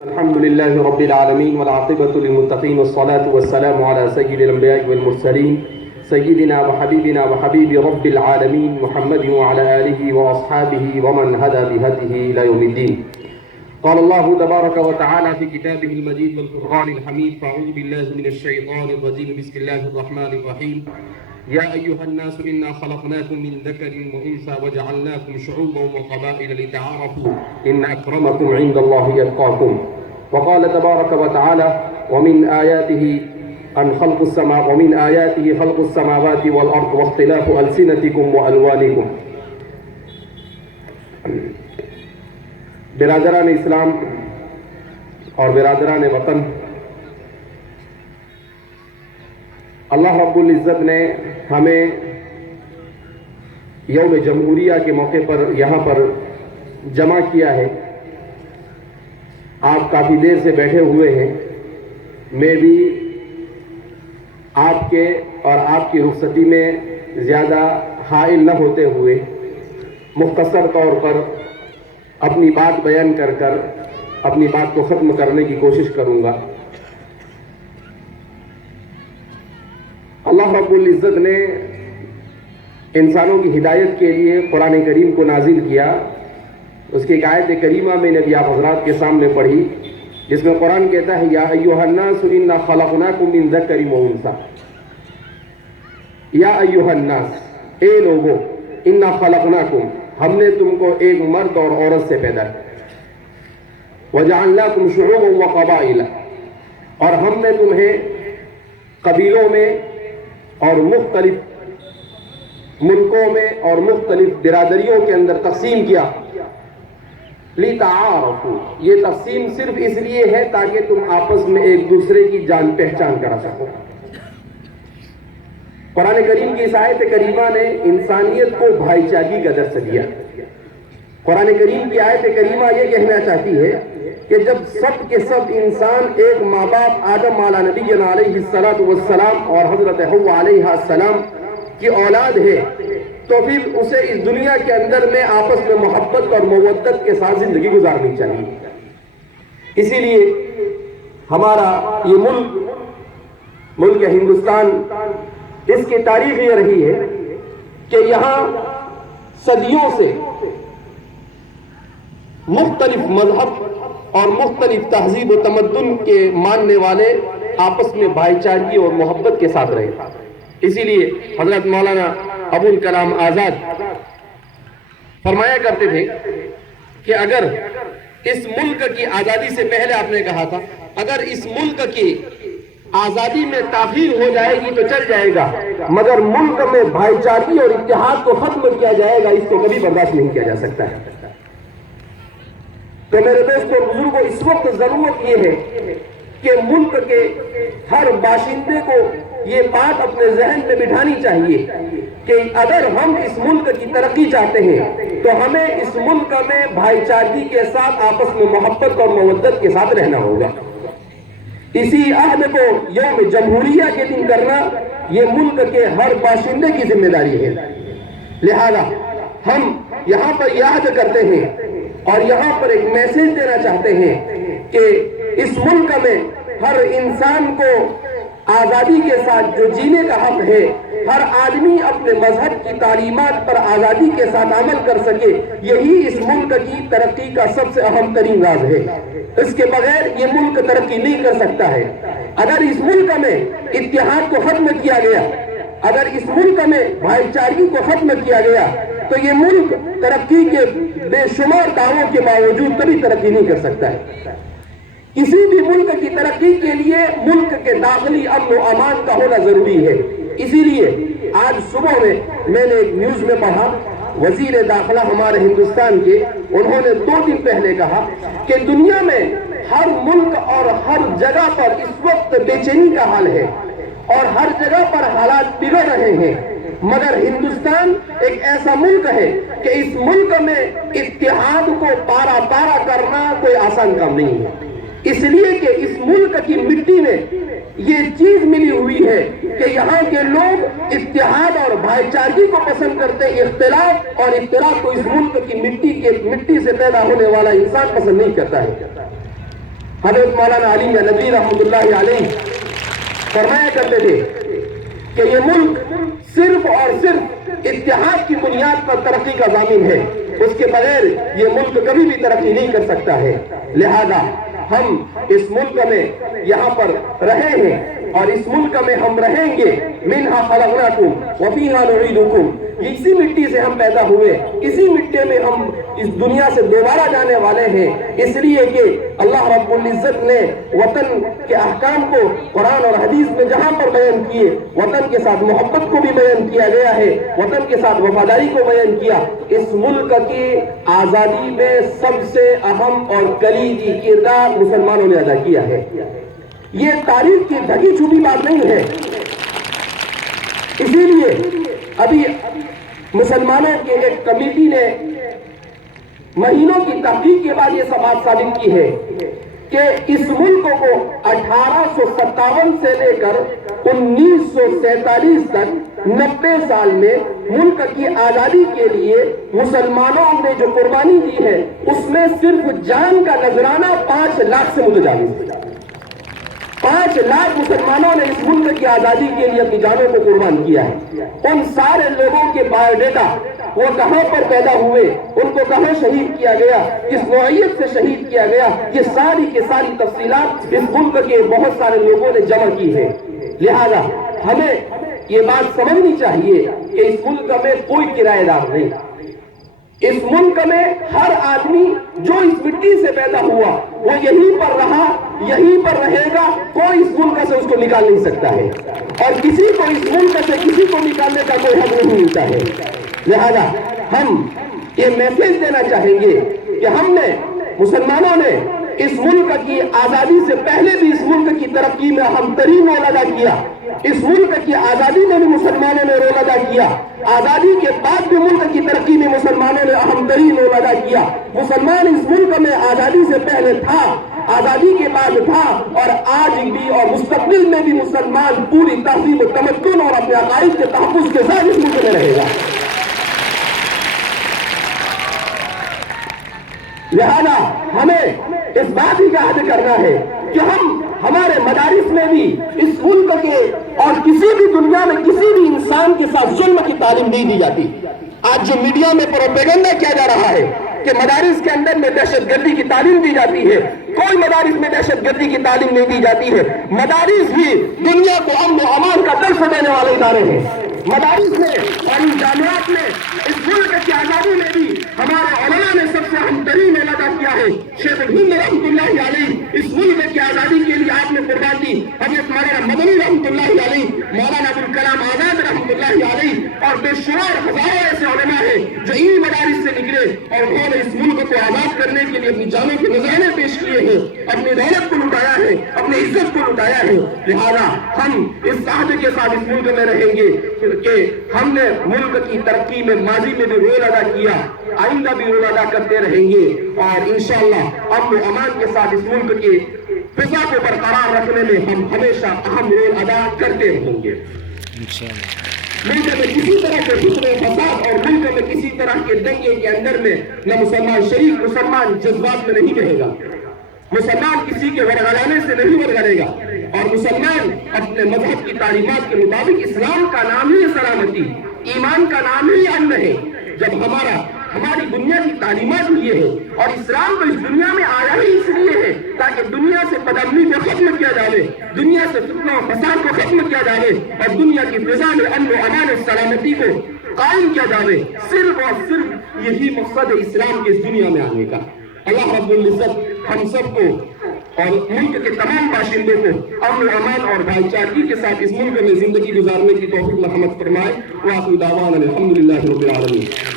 الحمد لله رب العالمين والعاقبة للمتقين والصلاة والسلام على سيد الأنبياء والمرسلين سيدنا وحبيبنا وحبيب رب العالمين محمد وعلى آله وأصحابه ومن هدى بهديه إلى يوم الدين. قال الله تبارك وتعالى في كتابه المجيد والقرآن الحميد: فأعوذ بالله من الشيطان الرجيم بسم الله الرحمن الرحيم. يا أيها الناس إنا خلقناكم من ذكر وأنثى وجعلناكم شعوبا وقبائل لتعارفوا إن أكرمكم عند الله يتقاكم. وقال تبارك وتعالى: ومن آياته خلق السماوات والأرض واختلاف ألسنتكم وألوانكم. برادران اسلام اور برادران وطن، اللہ رب العزت نے ہمیں یوم جمہوریہ کے موقع پر یہاں پر جمع کیا ہے. آپ کافی دیر سے بیٹھے ہوئے ہیں. میں بھی آپ کے اور آپ کی رخصتی میں زیادہ حائل نہ ہوتے ہوئے مختصر طور پر اپنی بات بیان کر اپنی بات کو ختم کرنے کی کوشش کروں گا. اللہ رب العزت نے انسانوں کی ہدایت کے لیے قرآن کریم کو نازل کیا. اس کی ایک آیت کریمہ میں نے بھی آپ حضرات کے سامنے پڑھی، جس میں قرآن کہتا ہے: یا ایھا الناس انا خلقناکم من ذکر و انثی. یا ایھا الناس، اے لوگو، انا خلقناکم، ہم نے تم کو ایک مرد اور عورت سے پیدا کیا. وجعلناکم شعوبا وقبائل، اور ہم نے تمہیں قبیلوں میں اور مختلف ملکوں میں اور مختلف برادریوں کے اندر تقسیم کیا. لِتَعَارَفُوا، یہ تقسیم صرف اس لیے ہے تاکہ تم آپس میں ایک دوسرے کی جان پہچان کرا سکو. قرآن کریم کی اس آیت کریمہ نے انسانیت کو بھائی چارگی کا درس دیا. قرآن کریم کی آیت کریمہ یہ کہنا چاہتی ہے کہ جب سب کے سب انسان ایک ماں باپ آدم علیہ نبینا علیہ السلام اور حضرت حوا علیہ السلام کی اولاد ہے، تو پھر اسے اس دنیا کے اندر میں آپس میں محبت اور مودت کے ساتھ زندگی گزارنی چاہیے. اسی لیے ہمارا یہ ملک ہندوستان، اس کی تاریخ یہ رہی ہے کہ یہاں صدیوں سے مختلف مذہب اور مختلف تہذیب و تمدن کے ماننے والے آپس میں بھائی چارگی اور محبت کے ساتھ رہے. اسی لیے حضرت مولانا ابوالکلام آزاد فرمایا کرتے تھے کہ اگر اس ملک کی آزادی سے پہلے آپ نے کہا تھا، اگر اس ملک کی آزادی میں تاخیر ہو جائے گی تو چل جائے گا، مگر ملک میں بھائی چارگی اور اتحاد کو ختم کیا جائے گا، اس کو کبھی برداشت نہیں کیا جا سکتا ہے. تو میرے دوستوں بزرگوں، اس وقت ضرورت یہ ہے کہ ملک کے ہر باشندے کو یہ بات اپنے ذہن میں بٹھانی چاہیے کہ اگر ہم اس ملک کی ترقی چاہتے ہیں تو ہمیں اس ملک میں بھائی چارگی کے ساتھ آپس میں محبت اور مودت کے ساتھ رہنا ہوگا. اسی عہد کو یوم جمہوریہ کے دن کرنا یہ ملک کے ہر باشندے کی ذمہ داری ہے. لہذا ہم یہاں پر یاد کرتے ہیں اور یہاں پر ایک میسج دینا چاہتے ہیں کہ اس ملک میں ہر انسان کو آزادی کے ساتھ جو جینے کا حق ہے، ہر آدمی اپنے مذہب کی تعلیمات پر آزادی کے ساتھ عمل کر سکے، یہی اس ملک کی ترقی کا سب سے اہم ترین راز ہے. اس کے بغیر یہ ملک ترقی نہیں کر سکتا ہے. اگر اس ملک میں اتحاد کو ختم کیا گیا، اگر اس ملک میں بھائی چارگی کو ختم کیا گیا، تو یہ ملک ترقی کے بے شمار دعووں کے باوجود کبھی ترقی نہیں کر سکتا ہے. کسی بھی ملک کی ترقی کے لیے ملک کے داخلی امن و امان کا ہونا ضروری ہے. اسی لیے آج صبح میں نے ایک نیوز میں پڑھا، وزیر داخلہ ہمارے ہندوستان کے، انہوں نے 2 دن پہلے کہا کہ دنیا میں ہر ملک اور ہر جگہ پر اس وقت بے چینی کا حال ہے اور ہر جگہ پر حالات بگڑ رہے ہیں، مگر ہندوستان ایک ایسا ملک ہے کہ اس ملک میں اتحاد کو پارا کرنا کوئی آسان کام نہیں ہے. اس لیے کہ اس ملک کی مٹی میں یہ چیز ملی ہوئی ہے کہ یہاں کے لوگ اتحاد اور بھائی چارگی کو پسند کرتے ہیں، اختلاف اور اختلاف کو اس ملک کی مٹی سے پیدا ہونے والا انسان پسند نہیں کرتا ہے. حضرت مولانا علی ندوی رحمۃ اللہ علیہ فرمایا کرتے تھے کہ یہ ملک صرف اور صرف اتحاد کی بنیاد پر ترقی کا ضامن ہے، اس کے بغیر یہ ملک کبھی بھی ترقی نہیں کر سکتا ہے۔ لہذا ہم اس ملک میں یہاں پر رہے ہیں اور اس ملک میں ہم رہیں گے۔ منہا خلقناکم وفیہا نعیدکم، اسی مٹی سے ہم پیدا ہوئے، اسی مٹی میں ہم اس دنیا سے دوبارہ جانے والے ہیں، اس لیے کہ اللہ رب العزت نے وطن کے احکام کو قرآن اور حدیث میں جہاں پر بیان کیے، وطن کے ساتھ محبت کو بھی بیان کیا گیا ہے، وطن کے ساتھ وفاداری کو بیان کیا۔ اس ملک کی آزادی میں سب سے اہم اور کلیدی کردار مسلمانوں نے ادا کیا ہے۔ یہ تاریخ کی ڈھکی چھپی بات نہیں ہے، اسی لیے ابھی مسلمانوں کی ایک کمیٹی نے مہینوں کی تحقیق کے بعد یہ بات ثابت کی ہے کہ اس ملک کو 1857 سے لے کر 1947 تک 90 سال میں ملک کی آزادی کے لیے مسلمانوں نے جو قربانی دی ہے اس میں صرف جان کا نذرانہ 5 لاکھ سے متجاوز ہے۔ 5 لاکھ مسلمانوں نے اس ملک کی آزادی کے لیے اپنی جانوں کو قربان کیا ہے۔ ان سارے لوگوں کے بایو ڈیٹا، وہ کہاں پر پیدا ہوئے، ان کو کہاں شہید کیا گیا، کس نوعیت سے شہید کیا گیا، یہ ساری کی ساری تفصیلات اس ملک کے بہت سارے لوگوں نے جمع کی ہے۔ لہذا ہمیں یہ بات سمجھنی چاہیے کہ اس ملک میں کوئی کرایہ دار نہیں، اس ملک میں ہر آدمی جو اس مٹی سے پیدا ہوا وہ یہیں پر رہا، یہیں پر رہے گا، کوئی اس ملک سے اس کو نکال نہیں سکتا ہے، اور کسی کو اس ملک سے کسی کو نکالنے کا کوئی حق نہیں ملتا ہے۔ لہذا ہم یہ میسج دینا چاہیں گے کہ ہم نے مسلمانوں نے اس ملک کی آزادی سے پہلے بھی اس ملک کی ترقی میں اہم ترین رول ادا کیا، اس ملک کی آزادی میں بھی مسلمانوں نے رول ادا کیا، آزادی کے بعد بھی ملک کی ترقی میں مسلمانوں نے اہم ترین رول ادا کیا۔ مسلمان اس ملک میں آزادی سے پہلے تھا، آزادی کے بعد تھا، اور آج بھی اور مستقبل میں بھی مسلمان پوری تہذیب و تمدن اور اپنے عقائد کے تحفظ کے ساتھ اس ملک میں رہے گا۔ لہذا ہمیں اس بات ہی کا عہد کرنا ہے کہ ہم ہمارے مدارس میں بھی اس ملک کے اور کسی بھی دنیا میں کسی بھی انسان کے ساتھ ظلم کی تعلیم نہیں دی جاتی۔ آج جو میڈیا میں پروپیگنڈا کیا جا رہا ہے کہ مدارس کے اندر میں دہشت گردی کی تعلیم دی جاتی ہے، کوئی مدارس میں دہشت گردی کی تعلیم نہیں دی جاتی ہے۔ مدارس بھی دنیا کو امن و امان کا درس دینے والے ادارے ہیں۔ مدارس میں اور جامعات میں اس ملک کی آزادی میں بھی ہمارے علماء نے سب سے اہم ترین رول ادا کیا ہے۔ شیخ الہند رحمۃ اللہ علیہ اس ملک کی آزادی کے لیے آپ نے قربان دی، حضرت مولانا مدنی رحمۃ اللہ علیہ، مولانا ابوالکلام آزاد رحمۃ اللہ علیہ، اور بے شمار ہزاروں ایسے علماء ہیں جو ان مدارس سے نکلے اور انہوں نے اس ملک کو آزاد کرنے کے لیے اپنی جانوں کے نذرانے پیش کیے ہیں، اپنی دولت کو لٹایا ہے، اپنی عزت کو لٹایا ہے۔ لہذا ہم اس عہد کے ساتھ اس ملک میں رہیں گے کہ ہم نے ملک کی ترقی میں ماضی میں بھی رول ادا کیا، آئندہ بھی رول ادا کرتے رہیں گے، اور انشاءاللہ امن و امان کے ساتھ اس ملک کی فضا کو برقرار رکھنے میں ہم ہمیشہ اہم رول ادا کرتے رہیں گے۔ ملک میں کسی طرح کے فتنے فساد اور ملک میں کسی طرح کے دنگے کے اندر میں نہ مسلمان شریک، مسلمان جذبات میں نہیں رہے گا، مسلمان کسی کے ورگلانے سے نہیں ورگلے گا، اور مسلمان اپنے مذہب کی تعلیمات کے مطابق اسلام کا نام ہی سلامتی، ایمان کا نام ہی امن ہے۔ جب ہماری دنیا کی تعلیمات یہ ہے، اور اسلام تو اس دنیا میں آیا ہی اس لیے ہے تاکہ دنیا سے بدامنی کو ختم کیا جائے، دنیا سے فتنہ و فساد کو ختم کیا جائے، اور دنیا کی فضا میں امن و امان و سلامتی کو قائم کیا جائے۔ صرف اور صرف یہی مقصد ہے اسلام کے اس دنیا میں آنے کا۔ اللہ رب العزت ہم سب کو اور ملک کے تمام باشندوں کو امن و امان اور بھائی چارگی کے ساتھ اس ملک میں زندگی گزارنے کی توفیق مرحمت فرمائے۔ وآخر دعوانا الحمدللہ رب العالمین۔